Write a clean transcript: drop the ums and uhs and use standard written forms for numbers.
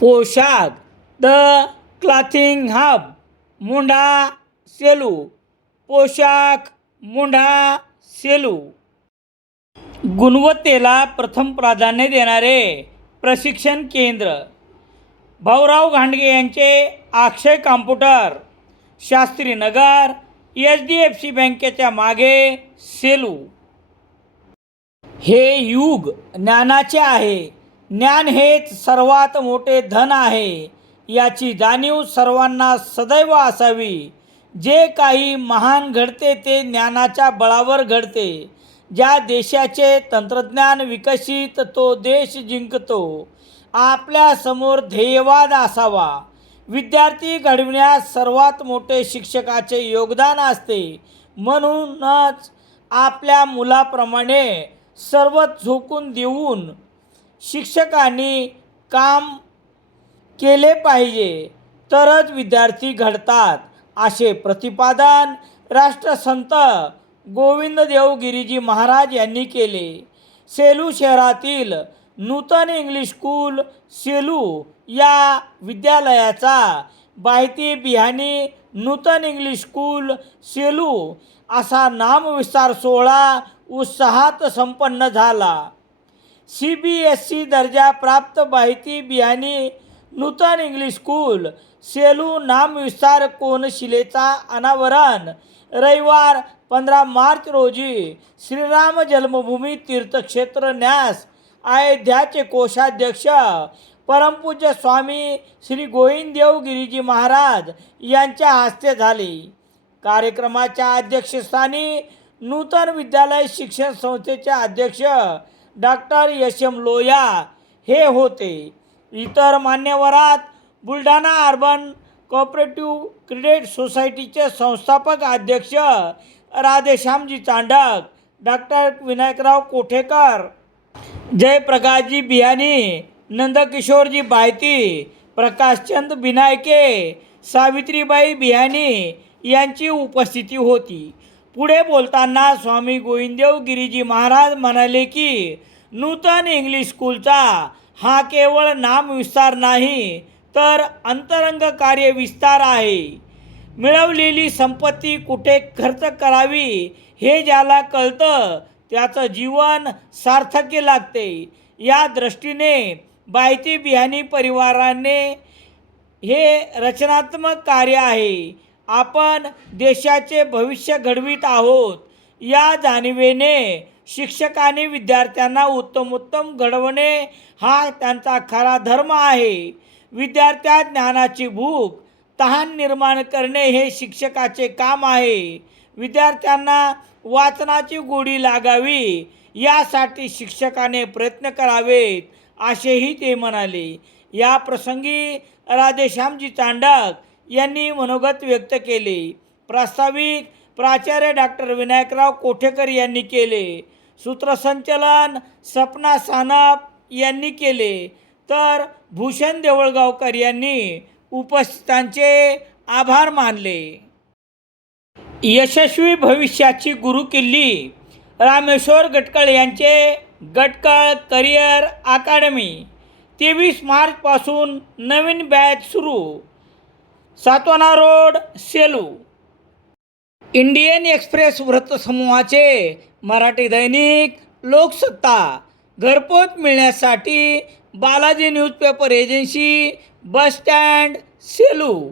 पोशाख the clothing hub मुंढा Selu. पोशाख मुंढा सेलू. गुणवत्तेला प्रथम प्राधान्य देणारे प्रशिक्षण केंद्र. भाऊराव घांडगे यांचे अक्षय कॉम्प्युटर, शास्त्रीनगर, HDFC बँकेच्या मागे, सेलू. हे युग ज्ञानाचे आहे. ज्ञान हेच सर्वात मोठे धन आहे, याची जाणीव सर्वांना सदैव असावी. जे काही महान घडते ते ज्ञानाच्या बळावर घडते. ज्या देशाचे तंत्रज्ञान विकसित तो देश जिंकतो. आपल्या समोर ध्येयवाद असावा. विद्यार्थी घडविण्यास सर्वात मोठे शिक्षकाचे योगदान असते. म्हणूनच आपल्या मुलाप्रमाणे सर्वच झोकून देऊन शिक्षकांनी काम केले पाहिजे, तरच विद्यार्थी घडतात, असे प्रतिपादन राष्ट्रसंत गोविंददेव गिरीजी महाराज यांनी केले. सेलू शहरातील नूतन इंग्लिश स्कूल सेलू या विद्यालयाचा बाहिती बिहानी नूतन इंग्लिश स्कूल सेलू असा नामविस्तार सोहळा उत्साहात संपन्न झाला. CBSE दर्जा प्राप्त बाहिती बिहानी नूतन इंग्लिश स्कूल सेलू नामविस्तार कोनशिलेचा अनावरण रविवार 15 मार्च रोजी श्रीराम जन्मभूमी तीर्थक्षेत्र न्यास अयोध्याचे कोषाध्यक्ष परमपूज्य स्वामी श्री गोविंददेव गिरीजी महाराज यांच्या हस्ते झाले. कार्यक्रमाच्या अध्यक्षस्थानी नूतन विद्यालय शिक्षण संस्थेचे अध्यक्ष डॉक्टर SM लोया हे होते. इतर मान्यवरात बुलढाणा अर्बन कोऑपरेटिव्ह क्रेडिट सोसायटीचे संस्थापक अध्यक्ष राधेश्यामजी चांडक, डॉक्टर विनायकराव कोठेकर, जयप्रकाशजी बिहानी, नंदकिशोरजी बायती, प्रकाशचंद बिनायके, सावित्रीबाई बिहानी यांची उपस्थिती होती. पुढे बोलताना स्वामी गोविंददेव गिरीजी महाराज म्हणाले की नूतन इंग्लिश स्कूलचा हा केवळ नामविस्तार नाही, तर अंतरंग कार्य विस्तार आहे. मिळवलेली संपत्ती कुठे खर्च करावी हे ज्याला कळतं त्याचं जीवन सार्थकी लागते. या दृष्टीने बायती बिहानी परिवाराने हे रचनात्मक कार्य आहे. आपण देशाचे भविष्य घडवीत आहोत, या जाणिवेने शिक्षकांनी विद्यार्थ्यांना उत्तमोत्तम घडवणे हा त्यांचा खरा धर्म आहे. विद्यार्थ्यात ज्ञानाची भूक तहान निर्माण करणे हे शिक्षकाचे काम आहे. विद्यार्थ्यांना वाचनाची गोडी लागावी यासाठी शिक्षकाने प्रयत्न करावेत, असेही ते म्हणाले. या प्रसंगी राधेश्यामजी चांडक यांनी मनोगत व्यक्त केले. प्रास्ताविक प्राचार्य डॉक्टर विनायकराव कोठेकर यांनी केले. सूत्रसंचलन सपना सानप यांनी केले, तर भूषण देवळगावकर यांनी उपस्थितांचे आभार मानले. यशस्वी भविष्याची गुरुकिल्ली रामेश्वर गटकळ यांचे गटकळ करिअर अकादमी. 23 मार्चपासून नवीन बॅच सुरू. Satvana road, Selu. Indian express वृत्तसमूहाचे मराठी दैनिक लोकसत्ता घरपोच मिळण्यासाठी Balaji newspaper agency, bus stand, Selu.